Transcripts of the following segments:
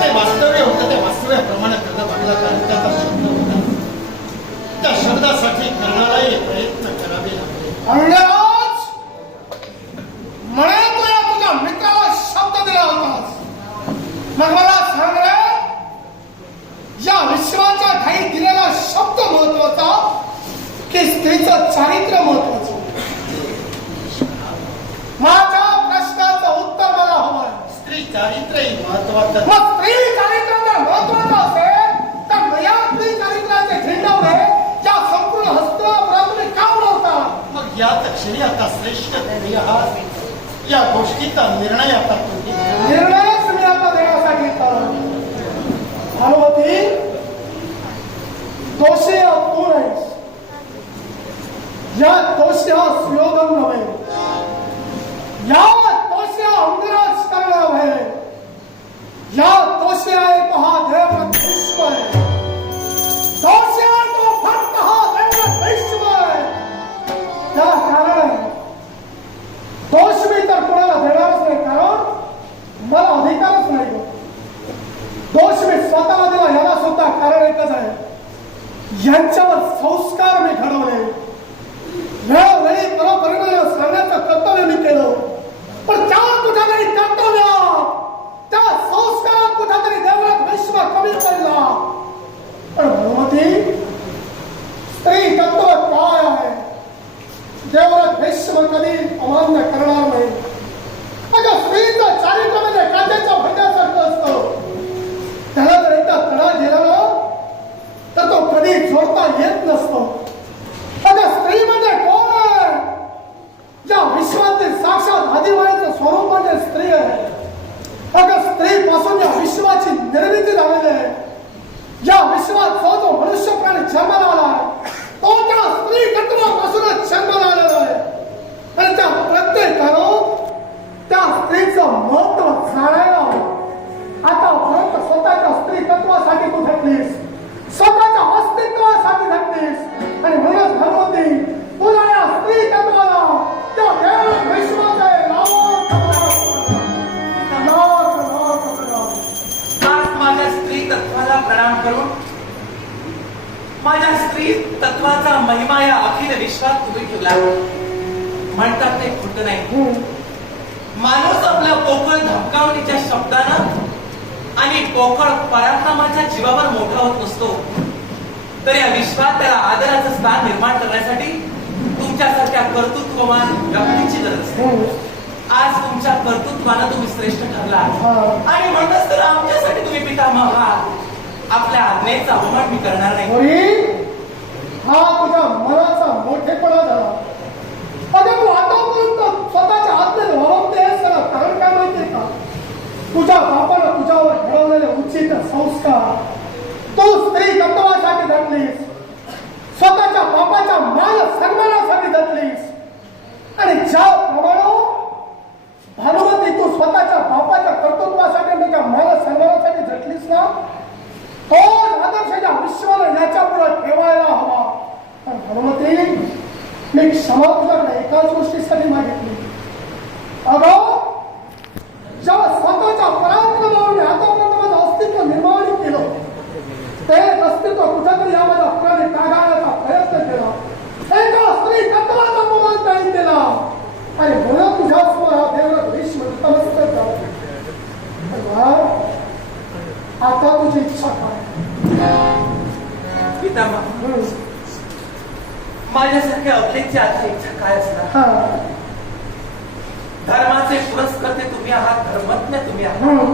ते वास्तव्य होतं त्या वास्तव्याप्रमाणे करणं लागला कारण त्याचा शब्द होता. त्या शब्दासाठी करणाराही प्रयत्न करावे लागले. म्हणे तू या तुझ्या मित्राला शब्द दिला होतास मग मला सांग रे या विश्वाच्या दिलेला शब्द महत्त्वाचा की स्त्रीचं चारित्र्य महत्वाचं माझ्या प्रश्नाचं उत्तर मला हवंय स्त्री चारित्र्यही महत्वाचं मग स्त्री चारित्र्य जर महत्वाचं असेल तर या स्त्री चारित्र्याचे झेंडावले या संपूर्ण हस्तिनापुरात तुम्ही का उडवता मग याच क्षणी आता श्रेष्ठ स्त्री आहात? या गोष्टीचा निर्णय आता तुम्ही. निर्णयच मी आता देण्यासाठी भानुमती दोषी हा तू नाहीस या दोषी हा सुयोधन नव्हे. या दोषी हा अंगराज कर्ण नव्हे या दोषी आहे तो हा देव विश्व आहे दोषी आहे तो फक्त हा देव विश्व आहे त्याला कारण आहे दोष मी तर कोणाला देणारच नाही कारण मला अधिकारच नाही तो. दोष मी स्वतःला दिला याला सुद्धा कारण एकच आहे यांच्यावर संस्कार मी घडवले वेळोवेळी बरोबरीने सांगण्याचं कर्तव्य मी केलं पण त्या कुठेतरी कर्तव्यात त्या संस्कारात कुठेतरी देवरात विश्व कमी पडला पण भगवती स्त्री तत्व काय आहे देवरात भीष्म कधी अमान्य करणार नाही अगं स्त्रीचं चारित्र्य म्हणजे कांद्याच्या भंड्यासारखं असतं त्याला जर एकदा तडा गेला ना तर तो कधी जोडता येत नसतो अगं स्त्री म्हणजे कोण आहे या विश्वातील साक्षात आदिमाईचं स्वरूप म्हणजे स्त्री आहे अगं स्त्री पासून या विश्वाची निर्मिती झालेली आहे या जो जो मनुष्य प्राणी जन्माला आला आहे. तो त्या स्त्री तत्वापासूनच जन्माला आलेला आहे. आणि त्या प्रत्येकानं त्या स्त्रीचं महत्त्व जाणायला आता आतापर्यंत स्वतःच्या स्त्री तत्वासाठी तू झटलीस महिमा या अखिल विश्वात तुम्ही ठेवला. म्हणतात ते खोट नाही. माणूस आपल्या पोकळ धमकावणीच्या शब्दानं आणि पोकळ पराक्रमाच्या जीवावर मोठा होत नसतो. तर या विश्वात त्याला आदराचं स्थान निर्माण करण्यासाठी तुमच्यासारख्या कर्तृत्ववान व्यक्तीची गरज असते. आज तुमच्या कर्तृत्वानं तुम्ही श्रेष्ठ ठरला आणि म्हणूनच तर आमच्यासाठी तुम्ही पितामह आहात. आपल्या आज्ञेचा अवमान मी करणार नाही. हा तुझ्या मनाचा मोठेपणा झाला. अरे तू आतापर्यंत स्वतःच्या आत्मेत वावरते आहेस त्याला कारण काय माहितीये का? तुझ्या बापानं तुझ्यावर घडवलेले उचित संस्कार. तू स्त्री तत्वासाठी धरलीस. स्वतःच्या बापाच्या मान सन्मानासाठी धरलीस. आणि ज्याप्रमाणे भानुमती तू स्वतःच्या बापाच्या कर्तृत्वासाठी आणि त्या मान सन्मानासाठी झटलीस ना तोच आदर्श विश्वाला याच्या पण भानुमती मी क्षमा तुझ्याकडे एकाच गोष्टीसाठी मागितली. अगं जेव्हा स्वतःच्या पराक्रमावर आतापर्यंत माझं अस्तित्व निर्माण केलं ते अस्तित्व कुठेतरी या माझ्या पुराने काढायचा प्रयत्न केला. एका स्त्री तत्वाचा मुलात नाही केला. आणि म्हणून तुझ्या समोर हा देवरात. पण बा, आता तुझी इच्छा काय. माझ्यासारख्या अबलेची आता इच्छा काय असणार हा. धर्माचे पुरस्कर्ते तुम्ही आहात धर्मज्ञ तुम्ही आहात हम्म.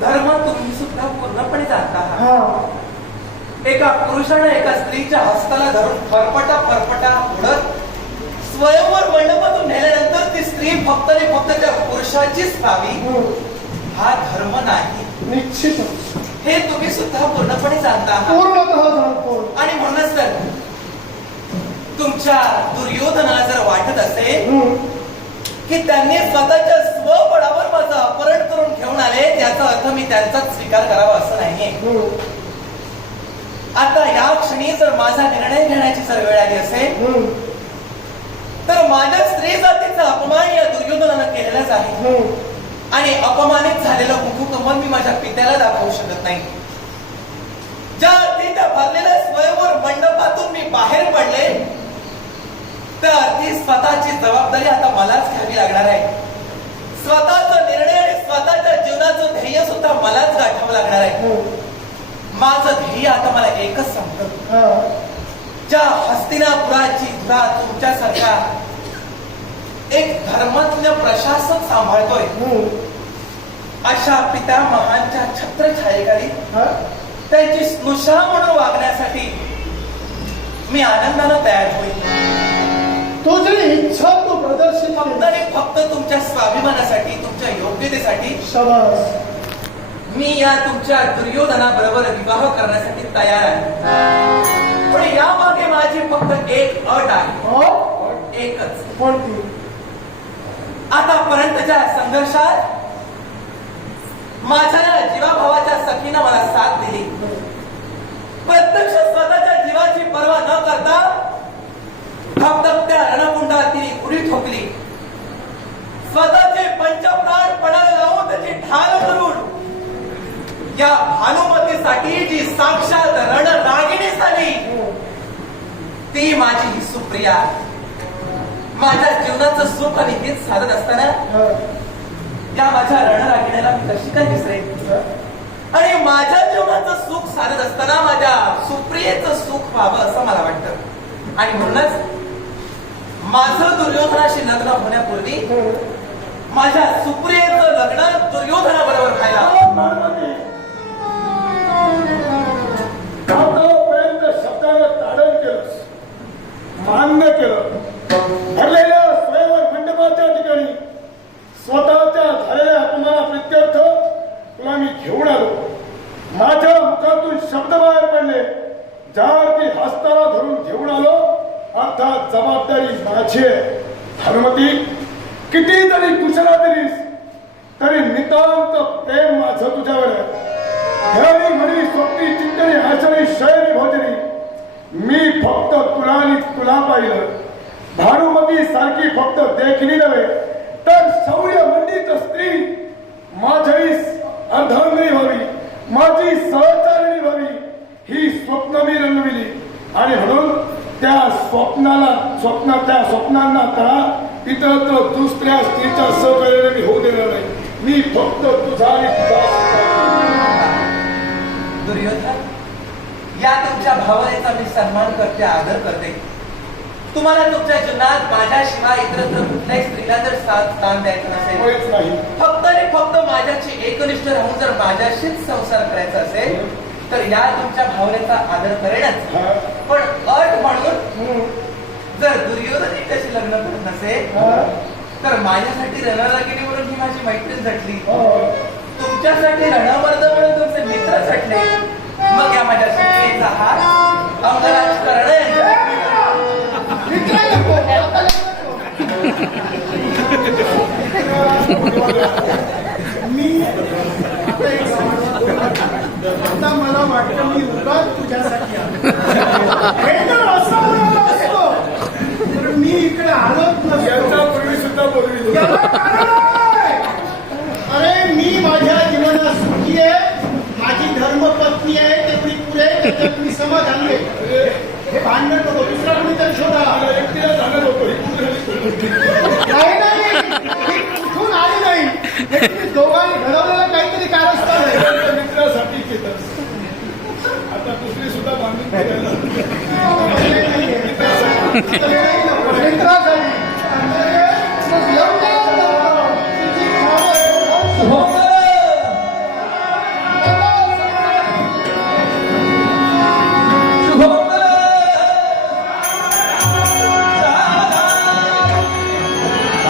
धर्म तुम्ही सुद्धा पूर्णपणे जाणता आहात हा. एका पुरुषाने एका स्त्रीच्या हस्ताला धरून फरफटा फरफटा उडत स्वयंवर मंडपातून नेल्यानंतर ती स्त्री फक्त आणि फक्त त्या पुरुषाचीच व्हावी हम्म. हा धर्म नाही निश्चितच हे तुम्ही सुद्धा पूर्णपणे जाणता आहात पूर्णतः जाणतो आणि म्हणूनच तर तुमच्या दुर्योधनाला जर वाटत असेल. की त्यांनी स्वतःच्या स्वबळावर माझं अपहरण करून घेऊन आले याचा अर्थ मी त्यांचाच स्वीकार करावा असं नाहीये. आता या क्षणी जर माझा निर्णय घेण्याची जर वेळ आली असेल. तर माझ्या स्त्री जातीचा अपमान या दुर्योधनानं एकच आहे. आणि अपमानित झालेलं मुखकमल मी माझ्या पित्याला दाखवू शकत नाही ज्या अर्थी त्या भरलेल्या स्वयंवर मंडपातून मी बाहेर पडले त्या अर्थी स्वतःची जबाबदारी आता मलाच घ्यावी लागणार आहे स्वतःचा निर्णय आणि स्वतःच्या जीवनाचं ध्येय सुद्धा मलाच गाठावं लागणार आहे हम्म. माझं ध्येय आता मला एकच सांगतं हा. ज्या हस्तिनापुराची धुरा तुमच्यासारख्या एक धर्मज्ञ प्रशासक सांभाळतोय हम्म. अशा पितामहांच्या छत्रछायेखाली हा? त्यांची स्नुषा म्हणून वागण्यासाठी मी आनंदानं तयार होईल तुझी इच्छा तू प्रदर्शित फक्त तुमच्या स्वाभिमानासाठी तुमच्या योग्यतेसाठी. शाबास. मी या तुमच्या दुर्योधनाबरोबर विवाह करण्यासाठी तयार आहे. पण यामागे माझी फक्त एक अट आहे. हो? एकच. कोणती? आतापर्यंतच्या संघर्षात माझ्या जीवाभावाच्या सखीनं मला साथ दिली. प्रत्यक्ष स्वतःच्या जीवाची पर्वा न करता फक्त त्या रणकुंडात तिने उडी ठोकली. स्वतःचे पंचप्राण पणाला लावून त्याची ढाल करून या भानुमतीसाठी जी साक्षात रणरागिणी झाली ती माझी सुप्रिया माझ्या जीवनाचं सुख आणि हित साधत असताना हा. या माझ्या रणरागिणीला मी कशी काय विसरेन? आणि माझ्या जीवनाचं सुख साधत असताना माझ्या सुप्रियेचं सुख व्हावं असं मला वाटतं. आणि म्हणूनच माझं दुर्योधनाशी लग्न होण्यापूर्वी माझ्या सुप्रियेचं लग्न दुर्योधनाबरोबर व्हायला आतापर्यंत शब्दानं ताडण मान्य केलं. भरलेल्या स्वयंवर मंडपाच्या ठिकाणी स्वतःच्या झालेल्या अपमाना प्रित्यर्थ तुला मी घेऊन आलो. माझ्या मुखातून शब्द बाहेर पडले. ज्या मी हस्ताला धरून घेऊन आलो. अर्थात जबाबदारी माझी आहे. हनुमती किती जरी कुशला तरीस तरी नितांत प्रेम माझं तुझ्यावर आहे. म्हणी स्वप्नी चिंतनी हसणी शैली भोजनी मी फक्त तुला आणि तुला पाहिलं. भानुमती सारखी फक्त देखणी नव्हे तर शौर्य मंडित स्त्री माझी अर्धांगणी व्हावी माझी सहचारिणी व्हावी ही स्वप्न मी रंगविली. आणि म्हणून त्या स्वप्नाला स्वप्न त्या स्वप्नांना तळा इतरत्र दुसऱ्या स्त्रीच्या सहकार्याने मी होऊ देणार नाही. मी फक्त तुझा आणि तुझा दुर्योधन या तुमच्या भावनेचा मी सन्मान करते आदर करते. तुम्हाला तुमच्या जीवनात माझ्याशिवाय इतरत्र कुठल्याही स्त्रीला जर साथ स्थान द्यायचं नसेल फक्त आणि फक्त माझ्याशी एकनिष्ठ राहून जर माझ्याशीच संसार करायचा असेल तर या तुमच्या भावनेचा आदर करेनच हा. पण अट म्हणून. जर दुर्योधन त्याशी लग्न करत नसेल हा. तर माझ्यासाठी रणरागिणी म्हणून ही माझी मैत्रीण झटली हो. तुमच्यासाठी रणमर्द म्हणून तुमचे मित्र झटले मग या माझ्या सुखीचा हात अंगराज करण. मी आता मला वाटतं मी उगाच तुझ्यासाठी. हे असं असतो. तर मी इकडे आलोच नसतो. पूर्वी सुद्धा बोलवी याला कारण आहे. अरे मी माझ्या जीवनात सुखी आहे. माझी धर्मपत्नी आहे तेवढी पुरे त्याच्यात मी समाधान आहे. ਮਿੱਤਰਾ ਸਾਡੀ